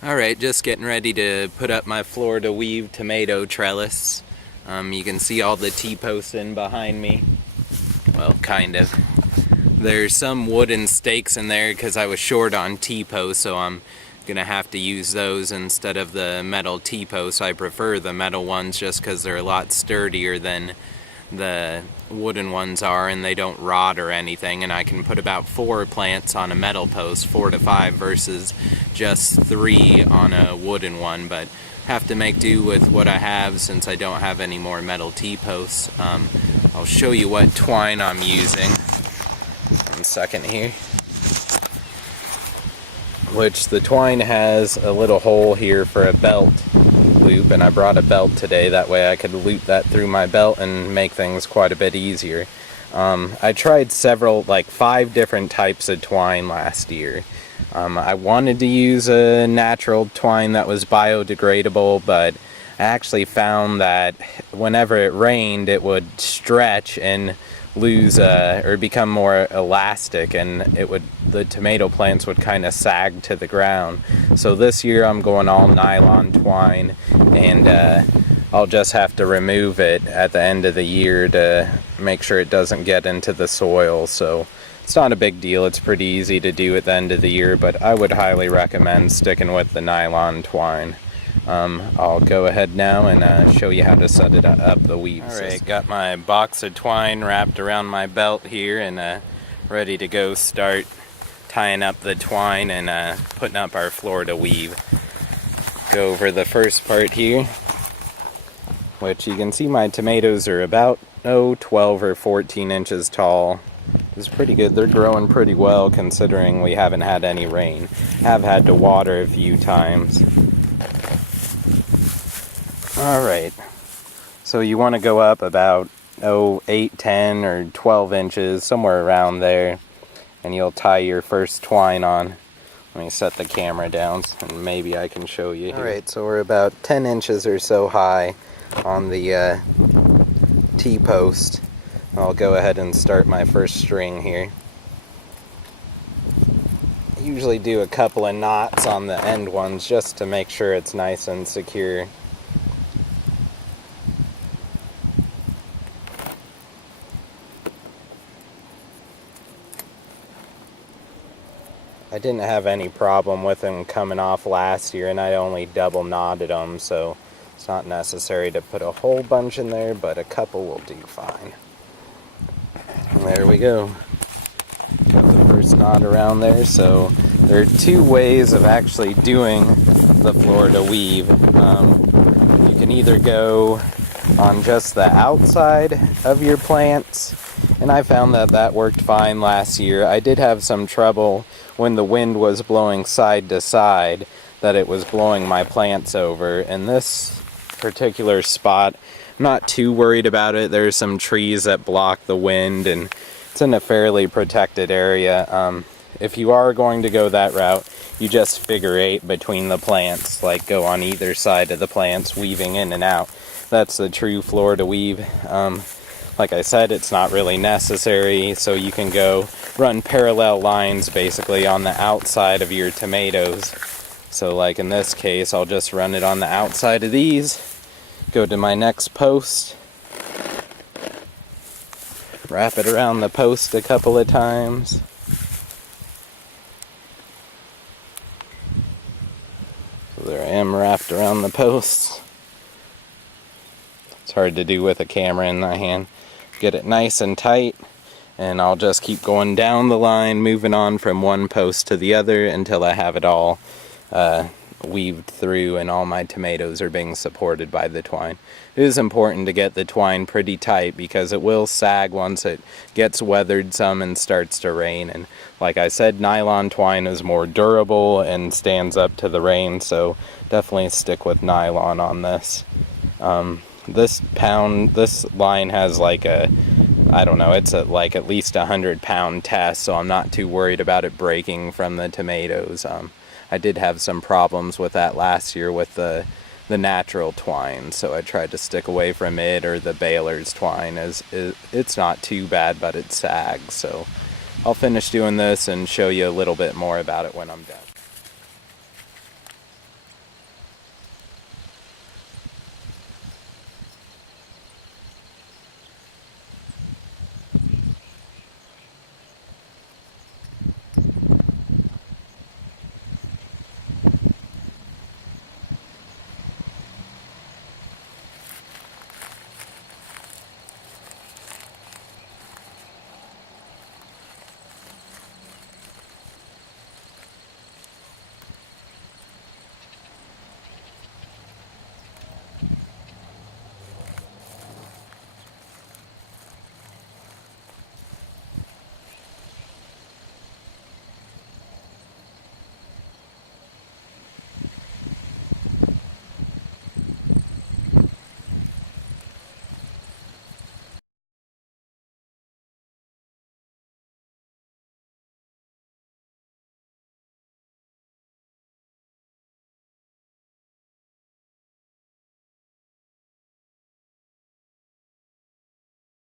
Alright, just getting ready to put up my Florida weave tomato trellis. You can see all the T-posts in behind me. Well, kind of. There's some wooden stakes in there because I was short on T-posts, so I'm gonna have to use those instead of the metal T-posts. I prefer the metal ones just because they're a lot sturdier than the wooden ones are, and they don't rot or anything, and I can put about 4 plants on a metal post, 4 to 5 versus just 3 on a wooden one, but have to make do with what I have since I don't have any more metal T-posts. I'll show you what twine I'm using. 1 second here. Which the twine has a little hole here for a belt loop, and I brought a belt today, that way I could loop that through my belt and make things quite a bit easier. I tried several, like 5 different types of twine last year. I wanted to use a natural twine that was biodegradable, but I actually found that whenever it rained it would stretch and lose or become more elastic, and the tomato plants would kind of sag to the ground. So this year I'm going all nylon twine, and I'll just have to remove it at the end of the year to make sure it doesn't get into the soil. So it's not a big deal, it's pretty easy to do at the end of the year, but I would highly recommend sticking with the nylon twine. I'll go ahead now and show you how to set it up, the weave system. Alright, got my box of twine wrapped around my belt here and ready to go start tying up the twine and putting up our Florida weave. Go over the first part here, which you can see my tomatoes are about 12 or 14 inches tall. It's pretty good. They're growing pretty well considering we haven't had any rain. Have had to water a few times. Alright, so you want to go up about 8, 10 or 12 inches, somewhere around there, and you'll tie your first twine on. Let me set the camera down and maybe I can show you. Alright, so we're about 10 inches or so high on the T-post. I'll go ahead and start my first string here. I usually do a couple of knots on the end ones just to make sure it's nice and secure. I didn't have any problem with them coming off last year, and I only double knotted them, so it's not necessary to put a whole bunch in there, but a couple will do fine. And there we go. Got the first knot around there. So there are 2 ways of actually doing the Florida weave. You can either go on just the outside of your plants, and I found that that worked fine last year. I did have some trouble when the wind was blowing side to side, that it was blowing my plants over. In this particular spot, I'm not too worried about it. There's some trees that block the wind, and it's in a fairly protected area. If you are going to go that route, you just figure 8 between the plants, like go on either side of the plants, weaving in and out. That's the true Florida weave. Like I said, it's not really necessary, so you can go run parallel lines basically on the outside of your tomatoes. So like in this case, I'll just run it on the outside of these, go to my next post, wrap it around the post a couple of times. So there I am, wrapped around the posts. It's hard to do with a camera in my hand. Get it nice and tight, and I'll just keep going down the line, moving on from one post to the other until I have it all weaved through and all my tomatoes are being supported by the twine. It is important to get the twine pretty tight because it will sag once it gets weathered some and starts to rain. And like I said, nylon twine is more durable and stands up to the rain, so definitely stick with nylon on this. This line has like I don't know, it's like at least 100-pound test, so I'm not too worried about it breaking from the tomatoes. I did have some problems with that last year with the natural twine, so I tried to stick away from it, or the baler's twine. It's not too bad, but it sags. So I'll finish doing this and show you a little bit more about it when I'm done.